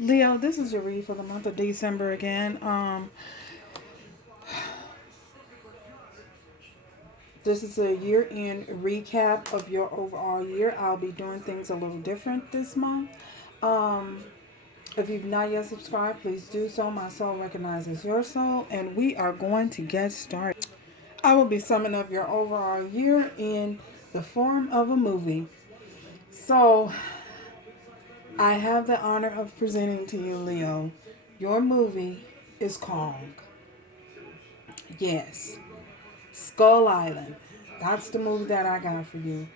Leo, this is your read for the month of December again. This is a year-end recap of your overall year. I'll be doing things a little different this month. Um, if you've not yet subscribed, please do so. My soul recognizes your soul, and we are going to get started. I will be summing up your overall year in the form of a movie. So, I have the honor of presenting to you, Leo. Your movie is called, yes, Skull Island. That's the movie that I got for you.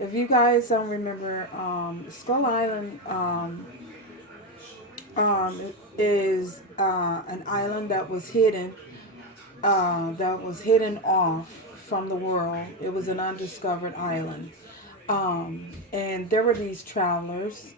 If you guys don't remember, Skull Island is an island that was hidden off from the world. It was an undiscovered island. And there were these travelers,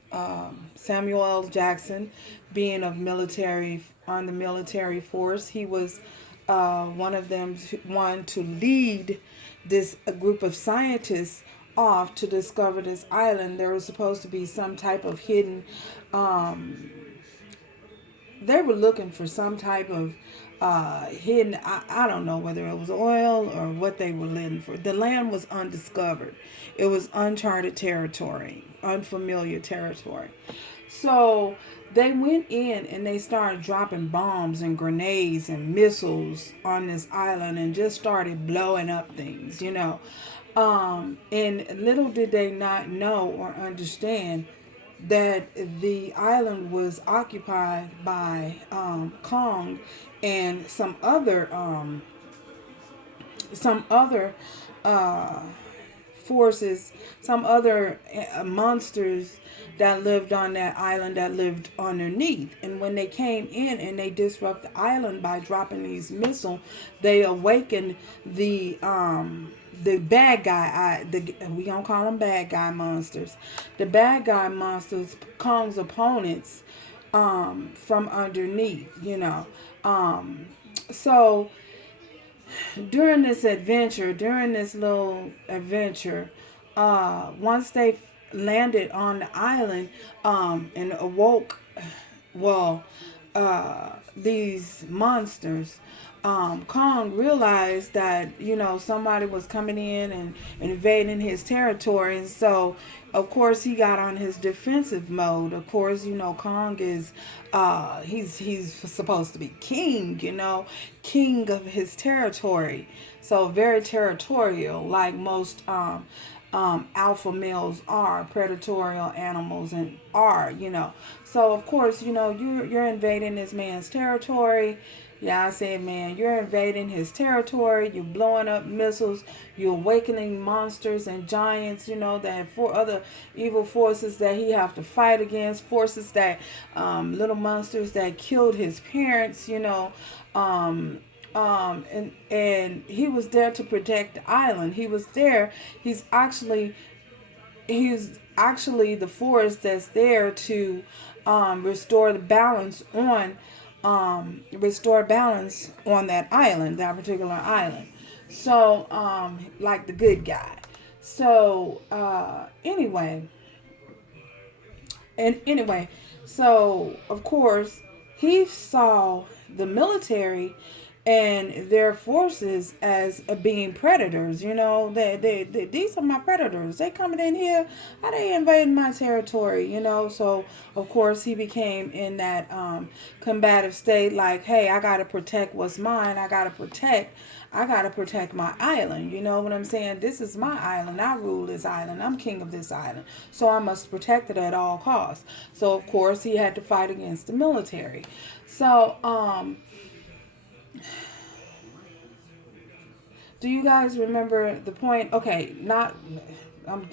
Samuel L. Jackson, being of military on the military force. He was one of them, one to lead this a group of scientists off to discover this island. There was supposed to be some type of hidden. They were looking for some type of hidden. I don't know whether it was oil or what they were looking for. The land was undiscovered. It was uncharted territory, unfamiliar territory. So they went in and they started dropping bombs and grenades and missiles on this island and just started blowing up things. And little did they not know or understand that the island was occupied by Kong and some other uh, forces, some other monsters that lived on that island that lived underneath. And when they came in and they disrupt the island by dropping these missiles, they awakened the bad guy. We don't call them bad guy monsters. The bad guy monsters, Kong's opponents, from underneath. So during this little adventure, once they landed on the island, and awoke, well, these monsters, Kong realized that somebody was coming in and invading his territory, and so of course he got on his defensive mode. Of course, Kong is he's supposed to be king, king of his territory, so very territorial, like most alpha males are, predatory animals and are. So of course, you're invading this man's territory. Yeah, I said, man, you're invading his territory. You're blowing up missiles. You're awakening monsters and giants. That for other evil forces that he have to fight against. Forces that little monsters that killed his parents. And he was there to protect the island. He was there. He's actually the force that's there to restore the balance on that island, that particular island. So, like the good guy. So, anyway, so of course he saw the military and their forces as being predators. These are my predators. They coming in here. How they invading my territory? So of course he became in that combative state. Like, hey, I gotta protect what's mine. I gotta protect my island. You know what I'm saying? This is my island. I rule this island. I'm king of this island. So I must protect it at all costs. So of course he had to fight against the military. So do you guys remember the point? Okay, not. I'm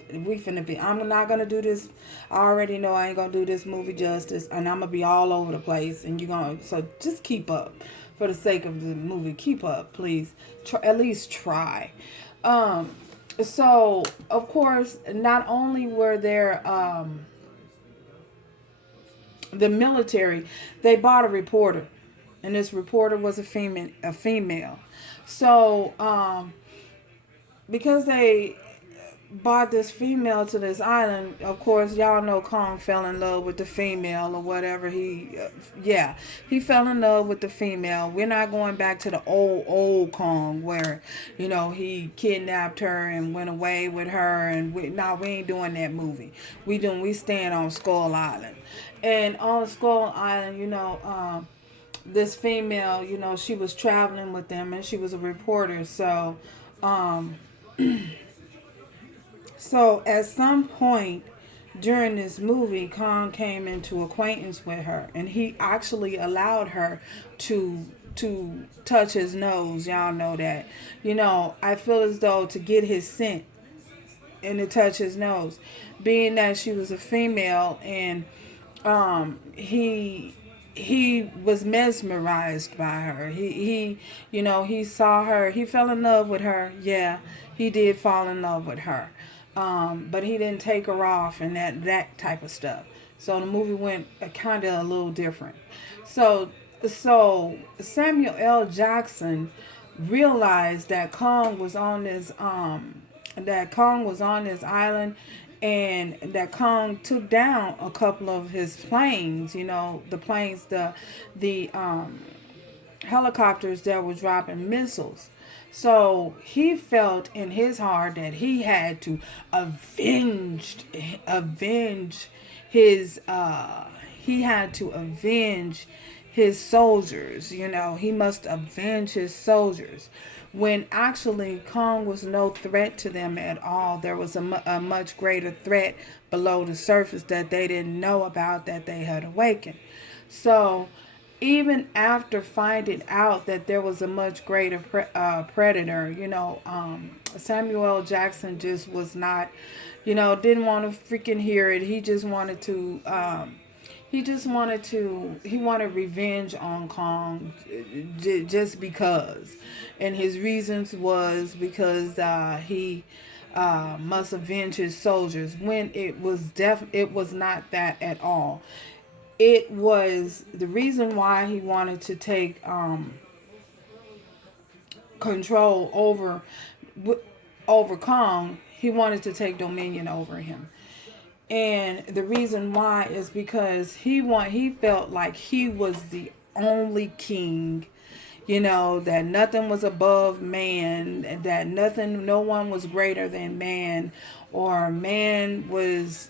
not gonna do this. I already know I ain't gonna do this movie justice, and I'm gonna be all over the place. And you're gonna, so just keep up, for the sake of the movie. Keep up, please. At least try. So of course, not only were there the military, they bought a reporter, and this reporter was a female. So because brought this female to this island. Of course, y'all know Kong fell in love with the female or whatever. Yeah, he fell in love with the female. We're not going back to the old Kong where, he kidnapped her and went away with her. And we ain't doing that movie. We stand on Skull Island, and on Skull Island, this female, she was traveling with them and she was a reporter. Um, So at some point during this movie, Khan came into acquaintance with her, and he actually allowed her to touch his nose. Y'all know that. I feel as though to get his scent and to touch his nose, being that she was a female, and he was mesmerized by her. He saw her. He fell in love with her. Yeah, he did fall in love with her. But he didn't take her off and that type of stuff. So the movie went kind of a little different. So Samuel L. Jackson realized that Kong was on this island, and that Kong took down a couple of his planes. The helicopters that were dropping missiles. So he felt in his heart that he had to avenge his he had to avenge his soldiers. He must avenge his soldiers. When actually Kong was no threat to them at all. There was a much greater threat below the surface that they didn't know about, that they had awakened. So even after finding out that there was a much greater predator, Samuel L. Jackson just was not, didn't want to freaking hear it. He wanted revenge on Kong, just because. And his reasons was because he must avenge his soldiers, when it was not that at all. It was the reason why he wanted to take control over Kong. He wanted to take dominion over him. And the reason why is because he felt like he was the only king, that nothing was above man, that no one was greater than man, or man was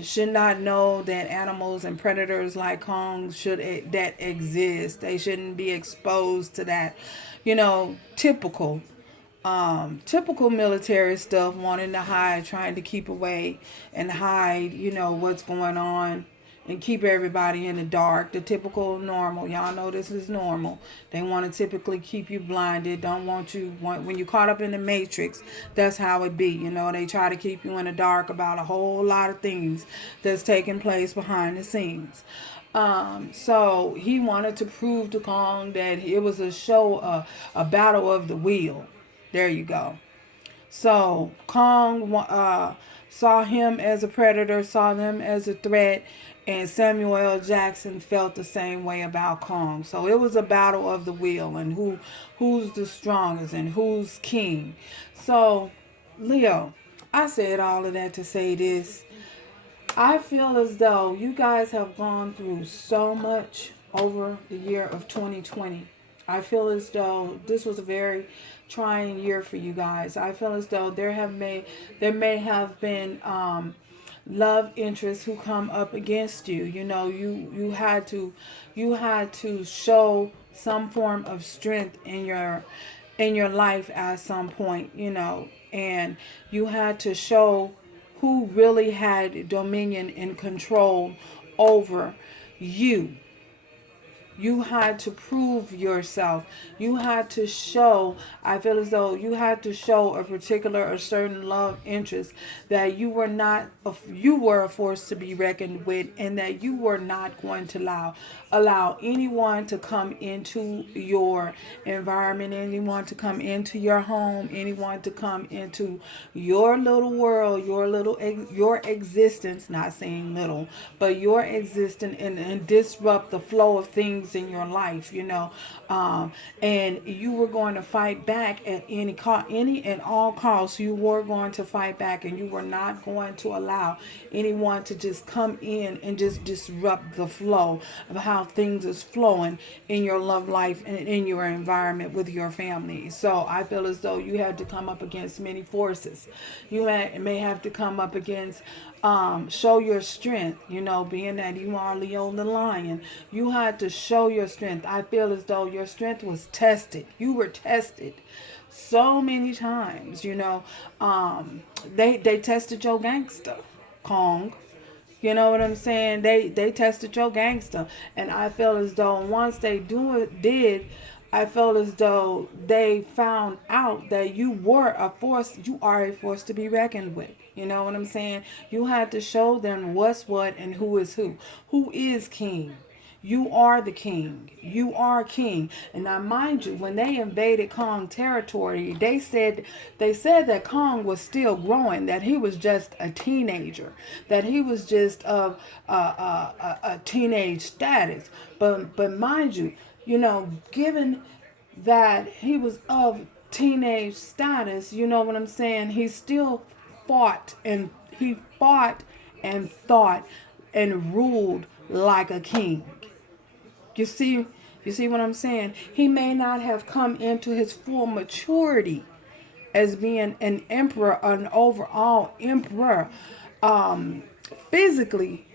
should not know that animals and predators like Kong that exist. They shouldn't be exposed to that, typical typical military stuff, wanting to hide, trying to keep away and hide, what's going on, and keep everybody in the dark. The typical normal. Y'all know this is normal. They want to typically keep you blinded. Don't want you, when you're caught up in the matrix, that's how it be. They try to keep you in the dark about a whole lot of things that's taking place behind the scenes. So he wanted to prove to Kong that it was a battle of the wheel. There you go. So Kong saw him as a predator, saw them as a threat, and Samuel L. Jackson felt the same way about Kong. So it was a battle of the wheel, and who's the strongest and who's king. So, Leo, I said all of that to say this. I feel as though you guys have gone through so much over the year of 2020. I feel as though this was a very trying year for you guys. I feel as though there may have been love interests who come up against you. You had to show some form of strength in your life at some point, and you had to show who really had dominion and control over you. You had to prove yourself. You had to show, I feel as though you had to show a certain love interest, that you were a force to be reckoned with, and that you were not going to allow anyone to come into your environment, anyone to come into your home, anyone to come into your little world, your existence, not saying little, but your existence, and disrupt the flow of things things in your life, and you were going to fight back at any and all costs. You were going to fight back, and you were not going to allow anyone to just come in and just disrupt the flow of how things is flowing in your love life and in your environment with your family. So I feel as though you had to come up against many forces. You may have to come up against, show your strength, being that you are Leo the lion. You had to show your strength. I feel as though your strength was tested. You were tested so many times, they tested your gangster, Kong. You know what I'm saying? They tested your gangster, and I feel as though once they I felt as though they found out that you were a force. You are a force to be reckoned with. You know what I'm saying? You had to show them what's what and who is who. Who is king? You are the king. You are king. And now, mind you, when they invaded Kong territory, they said that Kong was still growing, that he was just a teenager, that he was just of a teenage status. But mind you, given that he was of teenage status, you know what I'm saying? He still fought and thought and ruled like a king. You see, you see what I'm saying? He may not have come into his full maturity as being an emperor, an overall emperor, physically,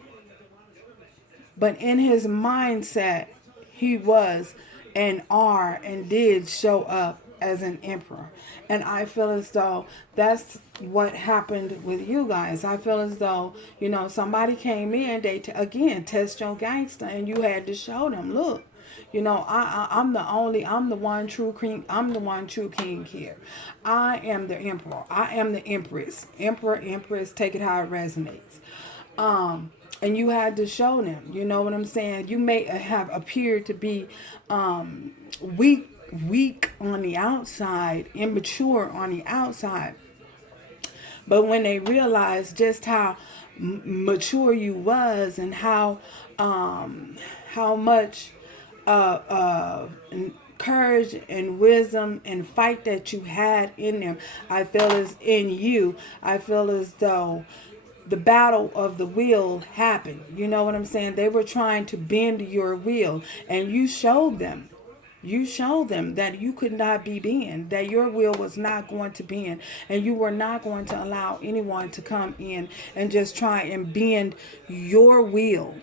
but in his mindset, he was and are and did show up as an emperor. And I feel as though that's what happened with you guys. I feel as though, somebody came in, they again test your gangster, and you had to show them, look, I'm the one true king. I'm the one true king here. I am the emperor. I am the empress. Emperor, empress, take it how it resonates. And you had to show them, you know what I'm saying? You may have appeared to be weak on the outside, immature on the outside. But when they realized just how mature you was and how much courage and wisdom and fight that you had in them, I feel as though the battle of the will happened. You know what I'm saying? They were trying to bend your will, and you showed them. You showed them that you could not be bent, that your will was not going to bend, and you were not going to allow anyone to come in and just try and bend your will.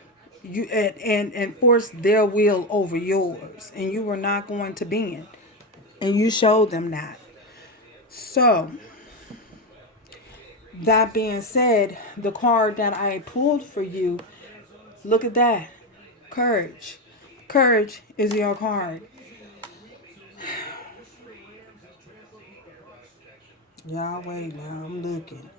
And force their will over yours, and you were not going to bend, and you showed them that. So that being said, the card that I pulled for you, look at that. Courage. Courage is your card. Y'all wait now, I'm looking.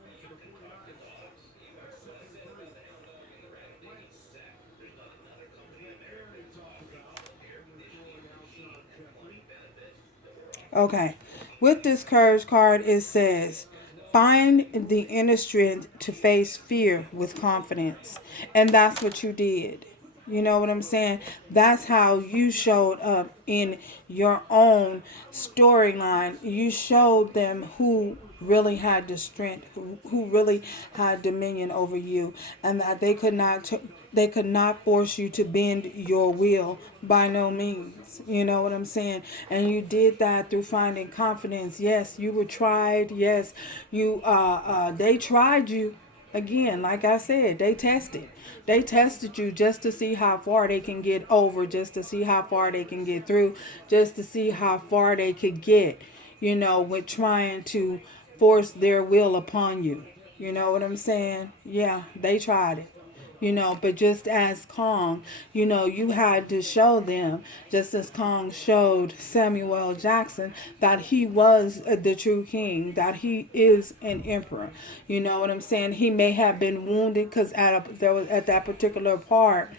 Okay. With this courage card, it says, find the inner strength to face fear with confidence. And that's what you did. You know what I'm saying? That's how you showed up in your own storyline. You showed them who really had the strength, who really had dominion over you, and that they could not force you to bend your will by no means. You know what I'm saying? And you did that through finding confidence. Yes, you were tried. Yes, they tried you. Again, like I said, they tested. They tested you just to see how far they can get over, just to see how far they can get through, just to see how far they could get, with trying to force their will upon you. You know what I'm saying? Yeah, they tried it. But just as Kong, you had to show them, just as Kong showed Samuel Jackson, that he was the true king, that he is an emperor. You know what I'm saying? He may have been wounded because there was at that particular part,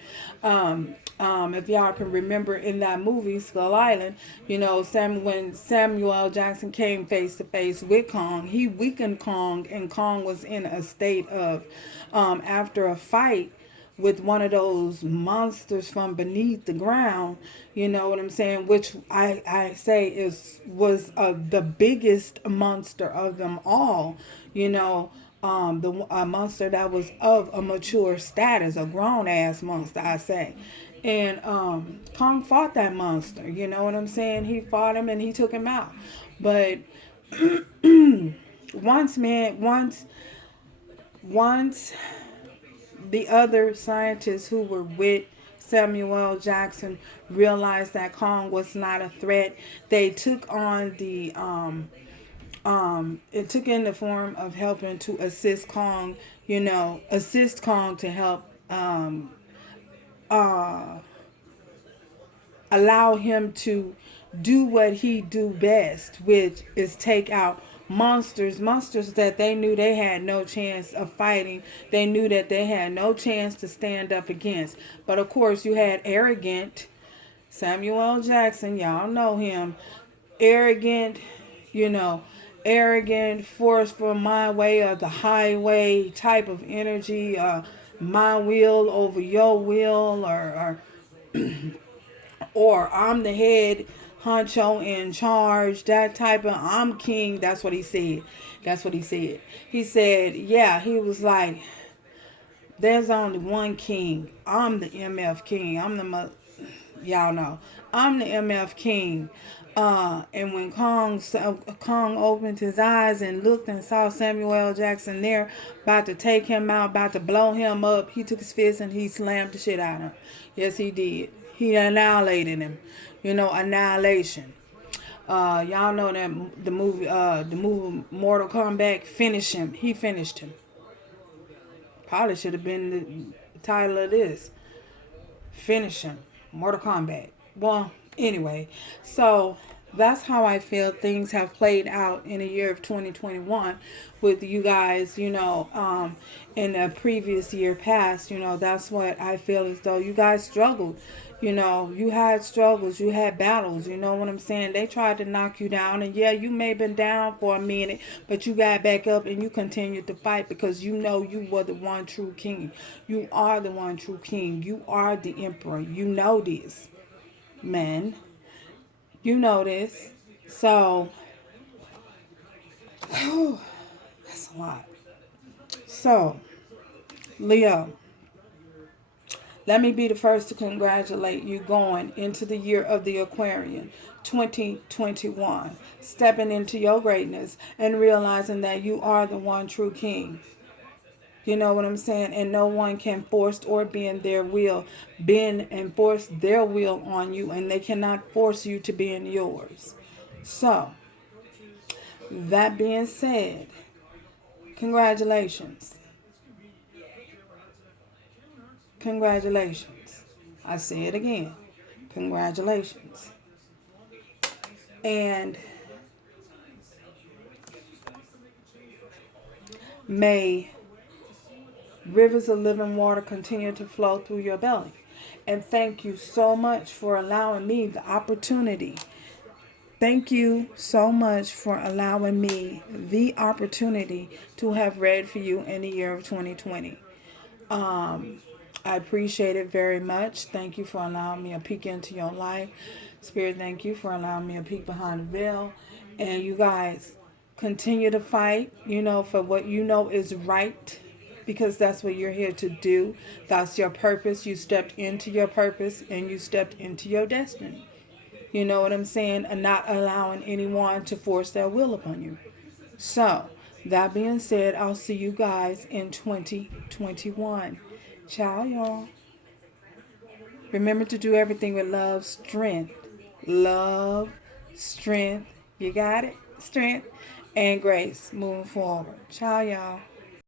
if y'all can remember in that movie Skull Island, when Samuel Jackson came face to face with Kong, he weakened Kong, and Kong was in a state of, after a fight with one of those monsters from beneath the ground, you know what I'm saying, which I say was the biggest monster of them all, you know, the a monster that was of a mature status, a grown ass monster, I say. And Kong fought that monster, you know what I'm saying? He fought him and he took him out. But once the other scientists who were with Samuel Jackson realized that Kong was not a threat, they took on it took in the form of helping to assist Kong, assist Kong to help allow him to do what he do best, which is take out monsters that they knew they had no chance of fighting. They knew that they had no chance to stand up against. But of course, you had arrogant Samuel Jackson, y'all know him. Arrogant, you know, arrogant, forceful, my way of the highway type of energy, my will over your will, or I'm the head honcho in charge, that type of I'm king. That's what he said. That's what he said. He said, yeah, he was like, there's only one king. I'm the MF king. Y'all know. I'm the MF king. And when Kong opened his eyes and looked and saw Samuel L. Jackson there, about to take him out, about to blow him up, he took his fist and he slammed the shit out of him. Yes, he did. He annihilated him. Annihilation. Y'all know that the movie Mortal Kombat finished him. He finished him. Probably should have been the title of this. Finish him. Mortal Kombat. Well, anyway, so that's how I feel things have played out in the year of 2021 with you guys, in the previous year past. That's what I feel as though you guys struggled. You had struggles, you had battles, you know what I'm saying? They tried to knock you down, and yeah, you may have been down for a minute, but you got back up and you continued to fight because you know you were the one true king. You are the one true king. You are the emperor. You know this, man. You know this. So, that's a lot. So, Leo, let me be the first to congratulate you going into the year of the Aquarian 2021, stepping into your greatness and realizing that you are the one true king. You know what I'm saying? And no one can force or bend and force their will on you, and they cannot force you to bend yours. So, that being said, congratulations. Congratulations. I say it again. Congratulations. And may rivers of living water continue to flow through your belly. And thank you so much for allowing me the opportunity. Thank you so much for allowing me the opportunity to have read for you in the year of 2020. I appreciate it very much. Thank you for allowing me a peek into your life. Spirit, thank you for allowing me a peek behind the veil. And you guys continue to fight, for what you know is right, because that's what you're here to do. That's your purpose. You stepped into your purpose and you stepped into your destiny. You know what I'm saying? And not allowing anyone to force their will upon you. So, that being said, I'll see you guys in 2021. Ciao, y'all. Remember to do everything with love, strength. Love, strength. You got it? Strength and grace moving forward. Ciao, y'all.